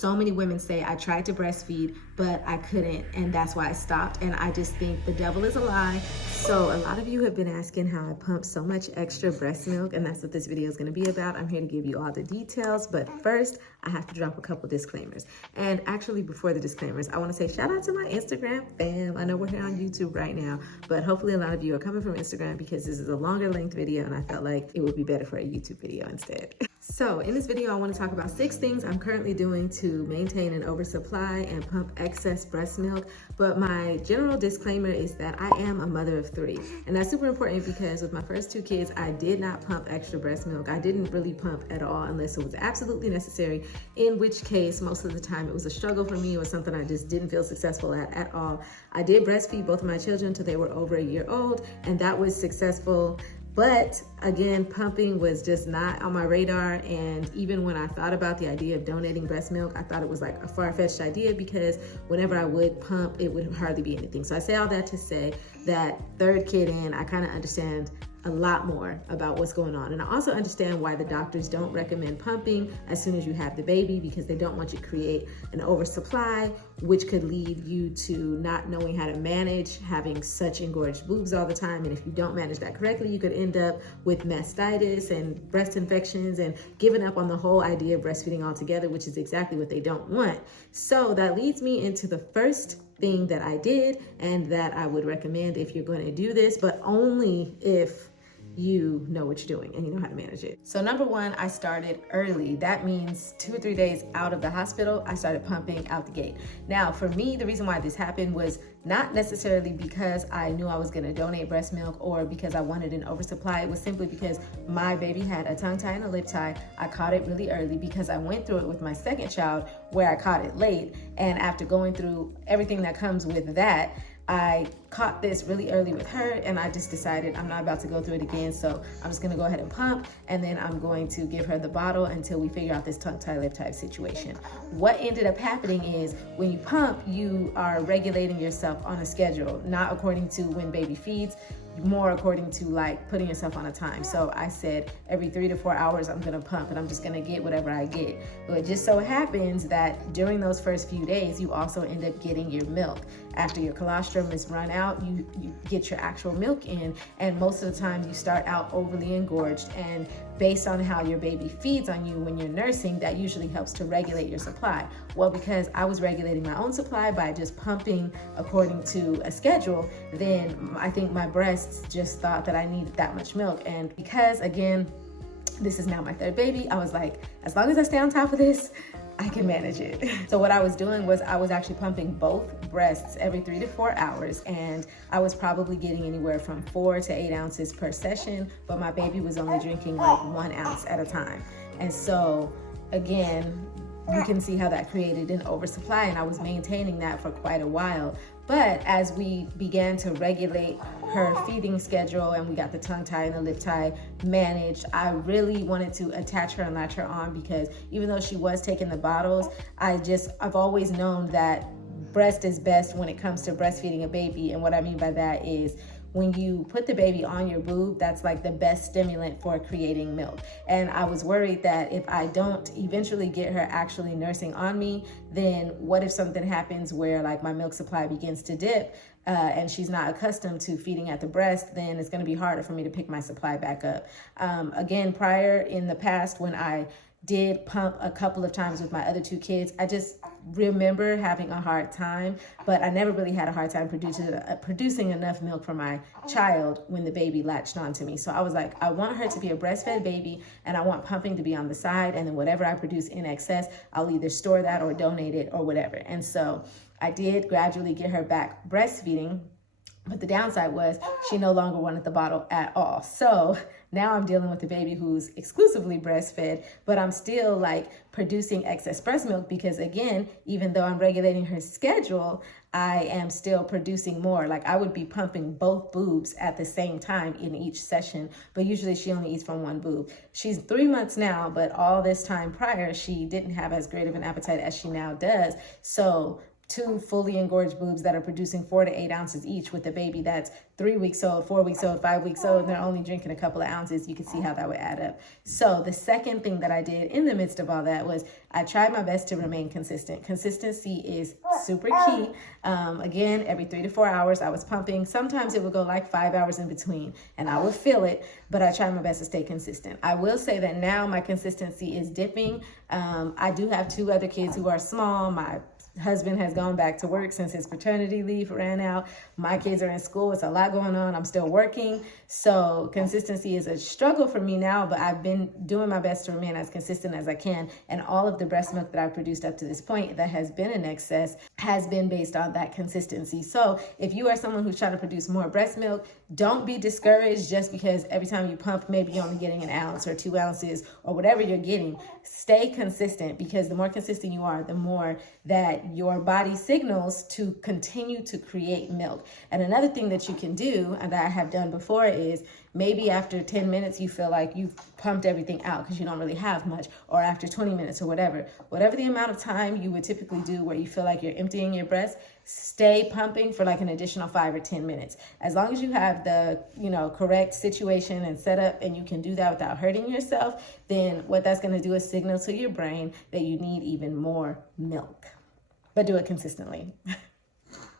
so many women say, I tried to breastfeed, but I couldn't, and that's why I stopped. And I just think the devil is a lie. So a lot of you have been asking how I pump so much extra breast milk, and that's what this video is going to be about. I'm here to give you all the details, but first I have to drop a couple disclaimers. And actually, before the disclaimers, I want to say shout out to my Instagram fam. I know we're here on YouTube right now, but hopefully a lot of you are coming from Instagram because this is a longer length video and I felt like it would be better for a YouTube video instead. So in this video, I want to talk about 6 things I'm currently doing to maintain an oversupply and pump excess breast milk. But my general disclaimer is that I am a mother of 3. And that's super important because with my first 2 kids, I did not pump extra breast milk. I didn't really pump at all unless it was absolutely necessary, in which case most of the time it was a struggle for me. It was something I just didn't feel successful at all. I did breastfeed both of my children until they were over a year old, and that was successful. But again, pumping was just not on my radar. And even when I thought about the idea of donating breast milk, I thought it was like a far-fetched idea because whenever I would pump, it would hardly be anything. So I say all that to say that 3rd kid in, I kind of understand a lot more about what's going on. And I also understand why the doctors don't recommend pumping as soon as you have the baby, because they don't want you to create an oversupply, which could lead you to not knowing how to manage having such engorged boobs all the time. And if you don't manage that correctly, you could end up with mastitis and breast infections and giving up on the whole idea of breastfeeding altogether, which is exactly what they don't want. So that leads me into the first thing that I did and that I would recommend if you're going to do this, but only if you know what you're doing and you know how to manage it. So number 1, I started early. That means 2 or 3 days out of the hospital, I started pumping out the gate. Now, for me, the reason why this happened was not necessarily because I knew I was going to donate breast milk or because I wanted an oversupply. It was simply because my baby had a tongue tie and a lip tie. I caught it really early because I went through it with my 2nd child where I caught it late. And after going through everything that comes with that, I caught this really early with her, and I just decided I'm not about to go through it again, so I'm just gonna go ahead and pump, and then I'm going to give her the bottle until we figure out this tongue tie, lip tie situation. What ended up happening is when you pump, you are regulating yourself on a schedule, not according to when baby feeds, more according to like putting yourself on a time. So I said every 3 to 4 hours I'm gonna pump and I'm just gonna get whatever I get. But it just so happens that during those first few days, you also end up getting your milk. After your colostrum is run out, you get your actual milk in, and most of the time you start out overly engorged, and based on how your baby feeds on you when you're nursing, that usually helps to regulate your supply. Well, because I was regulating my own supply by just pumping according to a schedule, then I think my breasts just thought that I needed that much milk. And because, again, this is now my 3rd baby, I was like, as long as I stay on top of this, I can manage it. So what I was doing was I was actually pumping both breasts every 3 to 4 hours, and I was probably getting anywhere from 4 to 8 ounces per session, but my baby was only drinking like 1 ounce at a time. And so again, you can see how that created an oversupply, and I was maintaining that for quite a while. But as we began to regulate her feeding schedule and we got the tongue tie and the lip tie managed, I really wanted to attach her and latch her on, because even though she was taking the bottles, I've always known that breast is best when it comes to breastfeeding a baby. And what I mean by that is when you put the baby on your boob, that's like the best stimulant for creating milk. And I was worried that if I don't eventually get her actually nursing on me, then what if something happens where like my milk supply begins to dip and she's not accustomed to feeding at the breast, then it's gonna be harder for me to pick my supply back up. Again, prior in the past, when I did pump a couple of times with my other 2 kids, I just remember having a hard time, but I never really had a hard time producing enough milk for my child when the baby latched onto me. So I was like, I want her to be a breastfed baby, and I want pumping to be on the side, and then whatever I produce in excess, I'll either store that or donate it or whatever. And so I did gradually get her back breastfeeding, but the downside was she no longer wanted the bottle at all. So now I'm dealing with a baby who's exclusively breastfed, but I'm still like producing excess breast milk because, again, even though I'm regulating her schedule, I am still producing more. Like I would be pumping both boobs at the same time in each session, but usually she only eats from one boob. She's 3 months now, but all this time prior, she didn't have as great of an appetite as she now does. So two fully engorged boobs that are producing 4 to 8 ounces each with a baby that's 3 weeks old, 4 weeks old, 5 weeks old, and they're only drinking a couple of ounces. You can see how that would add up. So the second thing that I did in the midst of all that was I tried my best to remain consistent. Consistency is super key. Again, every 3 to 4 hours I was pumping. Sometimes it would go like 5 hours in between and I would feel it, but I tried my best to stay consistent. I will say that now my consistency is dipping. I do have 2 other kids who are small. My husband has gone back to work since his paternity leave ran out. My kids are in school. It's a lot going on. I'm still working. So consistency is a struggle for me now, but I've been doing my best to remain as consistent as I can. And all of the breast milk that I've produced up to this point that has been in excess has been based on that consistency. So if you are someone who's trying to produce more breast milk, don't be discouraged just because every time you pump, maybe you're only getting an ounce or 2 ounces or whatever you're getting. Stay consistent, because the more consistent you are, the more that your body signals to continue to create milk. And another thing that you can do, and that I have done before, is maybe after 10 minutes you feel like you've pumped everything out because you don't really have much, or after 20 minutes or whatever the amount of time you would typically do where you feel like you're emptying your breast, stay pumping for like an additional 5 or 10 minutes. As long as you have the correct situation and setup and you can do that without hurting yourself, then what that's going to do is signal to your brain that you need even more milk. But do it consistently.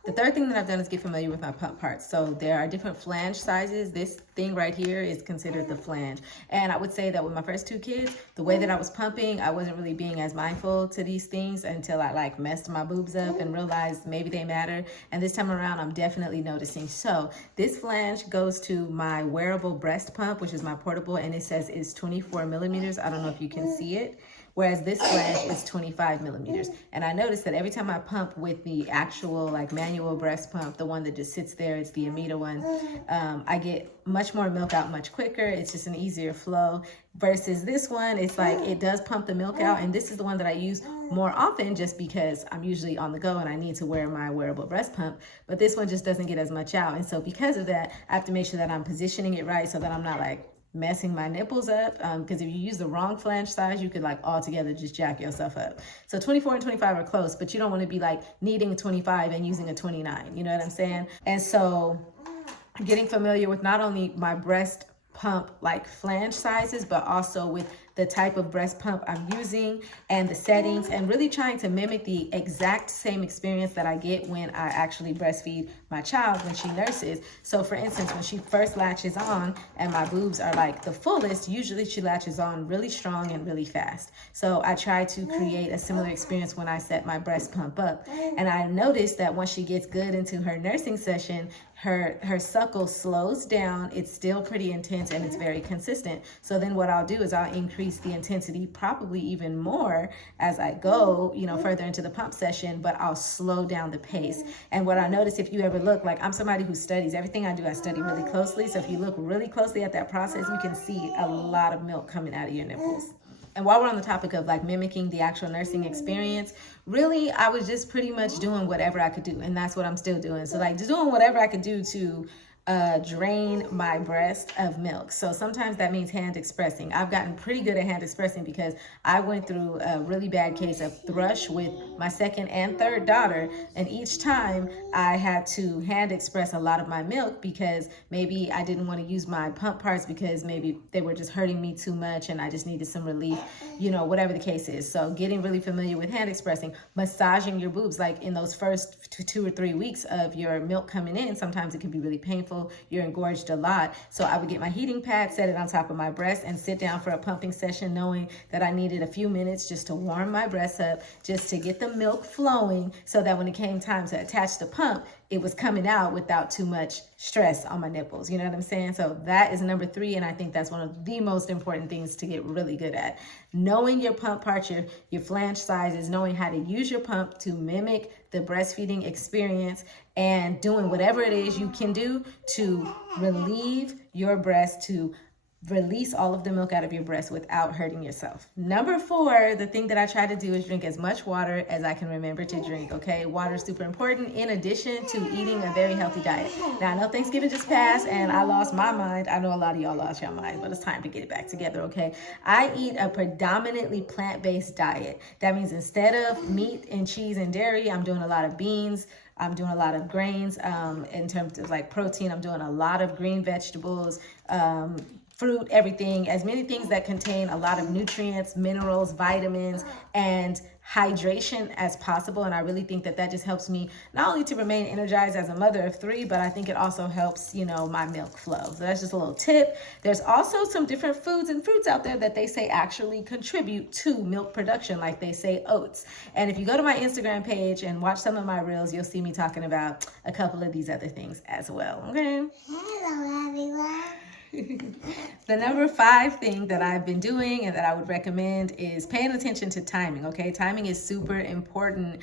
The third thing that I've done is get familiar with my pump parts. So there are different flange sizes. This thing right here is considered the flange. And I would say that with my first 2 kids, the way that I was pumping, I wasn't really being as mindful to these things until I like messed my boobs up and realized maybe they matter. And this time around, I'm definitely noticing. So this flange goes to my wearable breast pump, which is my portable, and it says it's 24 millimeters. I don't know if you can see it. Whereas this flange is 25 millimeters. And I noticed that every time I pump with the actual like manual breast pump, the one that just sits there, it's the Amita one, I get much more milk out much quicker. It's just an easier flow. Versus this one, it's like it does pump the milk out. And this is the one that I use more often just because I'm usually on the go and I need to wear my wearable breast pump. But this one just doesn't get as much out. And so because of that, I have to make sure that I'm positioning it right so that I'm not like messing my nipples up, because if you use the wrong flange size, you could like altogether just jack yourself up. So 24 and 25 are close, but you don't want to be like needing a 25 and using a 29, you know what I'm saying? And so getting familiar with not only my breast pump like flange sizes, but also with the type of breast pump I'm using and the settings, and really trying to mimic the exact same experience that I get when I actually breastfeed my child when she nurses. So for instance, when she first latches on and my boobs are like the fullest, usually she latches on really strong and really fast. So I try to create a similar experience when I set my breast pump up. And I noticed that once she gets good into her nursing session, her suckle slows down. It's still pretty intense and it's very consistent. So then what I'll do is I'll increase the intensity probably even more as I go, further into the pump session, but I'll slow down the pace. And what I notice, if you ever look, like I'm somebody who studies everything I do, I study really closely. So if you look really closely at that process, you can see a lot of milk coming out of your nipples. And while we're on the topic of like mimicking the actual nursing experience, really, I was just pretty much doing whatever I could do. And that's what I'm still doing. So like just doing whatever I could do to drain my breast of milk. So sometimes that means hand expressing. I've gotten pretty good at hand expressing because I went through a really bad case of thrush with my second and third daughter. And each time I had to hand express a lot of my milk because maybe I didn't want to use my pump parts because maybe they were just hurting me too much and I just needed some relief, whatever the case is. So getting really familiar with hand expressing, massaging your boobs, like in those first 2 or 3 weeks of your milk coming in, sometimes it can be really painful. You're engorged a lot. So I would get my heating pad, set it on top of my breast, and sit down for a pumping session knowing that I needed a few minutes just to warm my breast up, just to get the milk flowing so that when it came time to attach the pump, it was coming out without too much stress on my nipples. You know what I'm saying? So that is number 3. And I think that's one of the most important things to get really good at. Knowing your pump parts, your flange sizes, knowing how to use your pump to mimic the breastfeeding experience, and doing whatever it is you can do to relieve your breast, to release all of the milk out of your breast without hurting yourself. Number 4, the thing that I try to do is drink as much water as I can remember to drink, okay? Water is super important in addition to eating a very healthy diet. Now, I know Thanksgiving just passed and I lost my mind. I know a lot of y'all lost your mind, but it's time to get it back together, okay? I eat a predominantly plant-based diet. That means instead of meat and cheese and dairy, I'm doing a lot of beans, I'm doing a lot of grains. In terms of like protein, I'm doing a lot of green vegetables, fruit, everything, as many things that contain a lot of nutrients, minerals, vitamins, and hydration as possible. And I really think that that just helps me not only to remain energized as a mother of 3, but I think it also helps, you know, my milk flow. So that's just a little tip. There's also some different foods and fruits out there that they say actually contribute to milk production, like they say oats. And if you go to my Instagram page and watch some of my reels, you'll see me talking about a couple of these other things as well, okay? Hello, everyone. The number 5 thing that I've been doing and that I would recommend is paying attention to timing, okay? Timing is super important.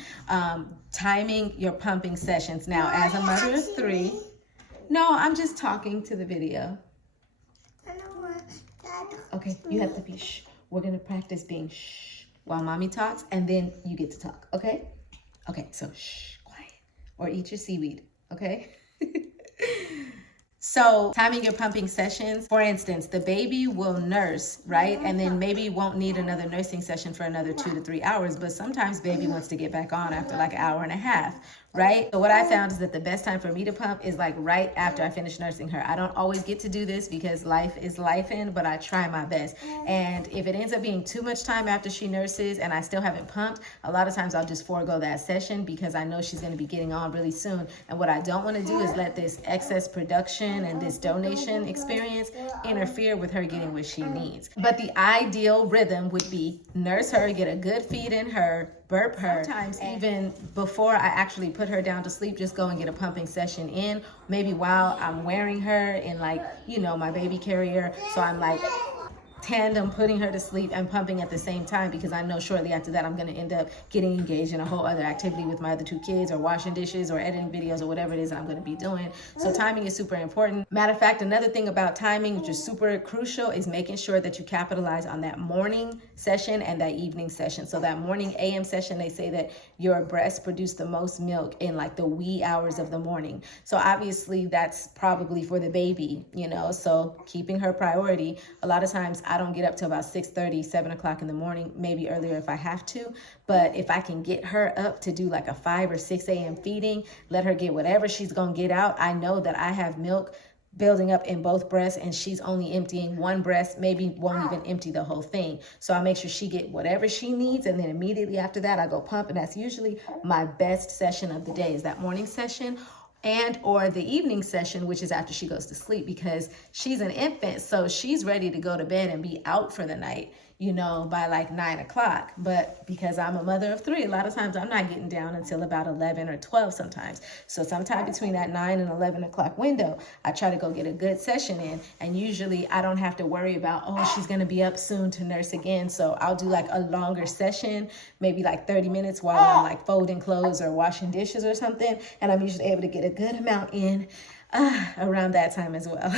Timing your pumping sessions. Now, as a mother of 3, no, I'm just talking to the video. Okay, you have to be shh. We're gonna practice being shh while mommy talks, and then you get to talk, okay? Okay, so shh, quiet, or eat your seaweed, okay? So timing your pumping sessions, for instance, the baby will nurse, right? And then maybe won't need another nursing session for another 2 to 3 hours, but sometimes baby wants to get back on after like an hour and a half, right? So what I found is that the best time for me to pump is like right after I finish nursing her. I don't always get to do this because life is lifing, but I try my best. And if it ends up being too much time after she nurses and I still haven't pumped, a lot of times I'll just forego that session because I know she's gonna be getting on really soon. And what I don't wanna do is let this excess production and this donation experience interfere with her getting what she needs. But the ideal rhythm would be nurse her, get a good feed in her, burp her. Sometimes even before I actually put her down to sleep, just go and get a pumping session in, maybe while I'm wearing her in like, you know, my baby carrier. So I'm like tandem putting her to sleep and pumping at the same time, because I know shortly after that I'm going to end up getting engaged in a whole other activity with my other 2 kids, or washing dishes or editing videos or whatever it is that I'm going to be doing. So timing is super important. Matter of fact, another thing about timing, which is super crucial, is making sure that you capitalize on that morning session and that evening session. So that morning AM session, they say that your breasts produce the most milk in like the wee hours of the morning. So obviously that's probably for the baby, you know, so keeping her priority. A lot of times I don't get up till about 6:30, 7 o'clock in the morning, maybe earlier if I have to. But if I can get her up to do like a 5 or 6 a.m. feeding, let her get whatever she's gonna get out. I know that I have milk building up in both breasts and she's only emptying one breast, maybe won't even empty the whole thing. So I make sure she get whatever she needs, and then immediately after that I go pump, and that's usually my best session of the day, is that morning session and or the evening session, which is after she goes to sleep, because she's an infant, so she's ready to go to bed and be out for the night, you know, by like 9 o'clock. But because I'm a mother of 3, a lot of times I'm not getting down until about 11 or 12 sometimes. So sometime between that 9 and 11 o'clock window, I try to go get a good session in. And usually I don't have to worry about, oh, she's going to be up soon to nurse again. So I'll do like a longer session, maybe like 30 minutes while I'm like folding clothes or washing dishes or something. And I'm usually able to get a good amount in around that time as well.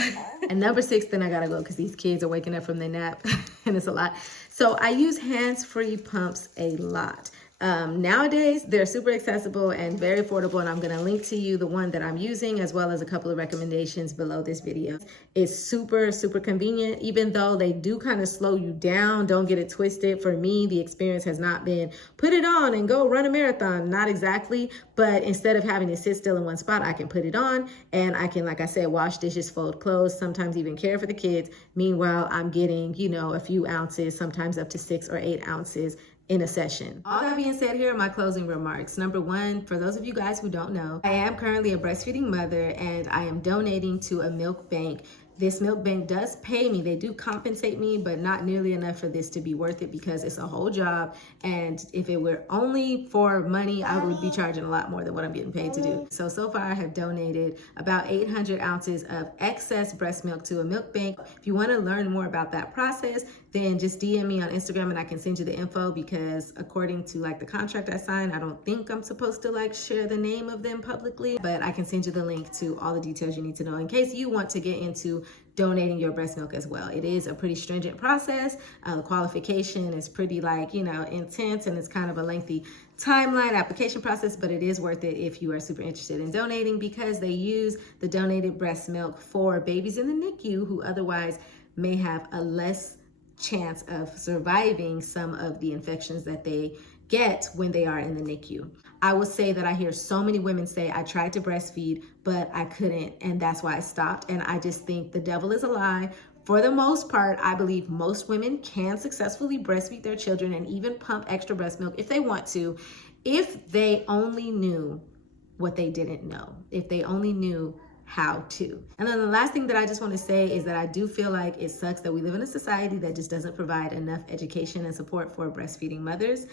And number 6, then I gotta go because these kids are waking up from their nap and it's a lot. So I use hands-free pumps a lot. Nowadays, they're super accessible and very affordable, and I'm going to link to you the one that I'm using as well as a couple of recommendations below this video. It's super, super convenient, even though they do kind of slow you down. Don't get it twisted. For me, the experience has not been put it on and go run a marathon. Not exactly, but instead of having to sit still in one spot, I can put it on and I can, like I said, wash dishes, fold clothes, sometimes even care for the kids. Meanwhile, I'm getting, you know, a few ounces, sometimes up to 6 or 8 ounces in a session. All that being said, here are my closing remarks. Number 1, for those of you guys who don't know, I am currently a breastfeeding mother and I am donating to a milk bank. This milk bank does pay me. They do compensate me, but not nearly enough for this to be worth it because it's a whole job. And if it were only for money, I would be charging a lot more than what I'm getting paid to do. So far I have donated about 800 ounces of excess breast milk to a milk bank. If you want to learn more about that process, then just DM me on Instagram and I can send you the info, because according to like the contract I signed, I don't think I'm supposed to like share the name of them publicly, but I can send you the link to all the details you need to know in case you want to get into donating your breast milk as well. It is a pretty stringent process. The qualification is pretty intense, and it's kind of a lengthy timeline application process, but it is worth it if you are super interested in donating, because they use the donated breast milk for babies in the NICU who otherwise may have a less chance of surviving some of the infections that they get when they are in the NICU. I will say that I hear so many women say, I tried to breastfeed, but I couldn't, and that's why I stopped. And I just think the devil is a lie. For the most part, I believe most women can successfully breastfeed their children and even pump extra breast milk if they want to, if they only knew what they didn't know, if they only knew how to. And then the last thing that I just want to say is that I do feel like it sucks that we live in a society that just doesn't provide enough education and support for breastfeeding mothers.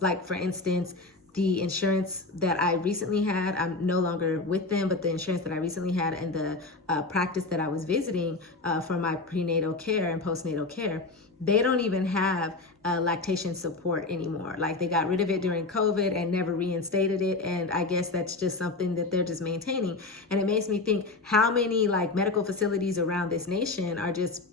Like for instance, the insurance that I recently had, I'm no longer with them, but the insurance that I recently had and the practice that I was visiting for my prenatal care and postnatal care, they don't even have lactation support anymore. Like they got rid of it during COVID and never reinstated it. And I guess that's just something that they're just maintaining. And it makes me think how many medical facilities around this nation are just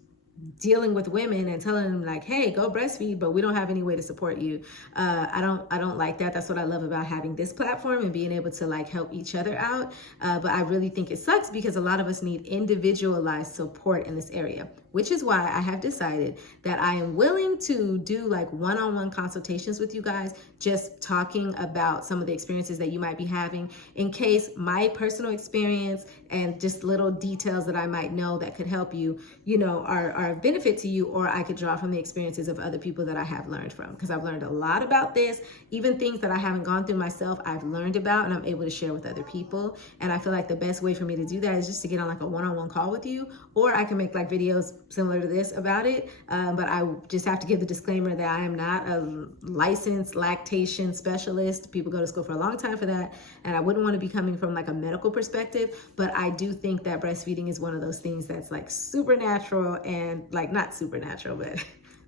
dealing with women and telling them hey, go breastfeed, but we don't have any way to support you. I don't like that. That's what I love about having this platform and being able to help each other out. But I really think it sucks because a lot of us need individualized support in this area, which is why I have decided that I am willing to do one-on-one consultations with you guys, just talking about some of the experiences that you might be having, in case my personal experience and just little details that I might know that could help you, are of benefit to you, or I could draw from the experiences of other people that I have learned from, because I've learned a lot about this. Even things that I haven't gone through myself, I've learned about and I'm able to share with other people. And I feel like the best way for me to do that is just to get on a one-on-one call with you, or I can make videos similar to this about it. But I just have to give the disclaimer that I am not a licensed lactation specialist. People go to school for a long time for that. And I wouldn't want to be coming from a medical perspective, but I do think that breastfeeding is one of those things that's supernatural and not supernatural, but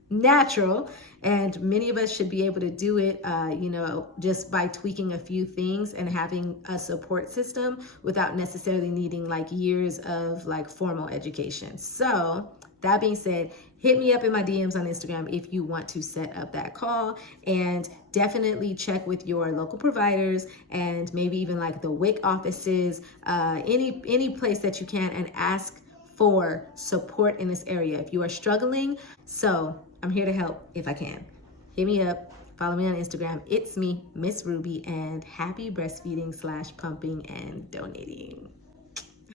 natural. And many of us should be able to do it, just by tweaking a few things and having a support system without necessarily needing years of formal education. So that being said, hit me up in my DMs on Instagram if you want to set up that call, and definitely check with your local providers and maybe even the WIC offices, any place that you can, and ask for support in this area if you are struggling. So I'm here to help if I can. Hit me up, follow me on Instagram. It's me, Miss Ruby, and happy breastfeeding / pumping and donating.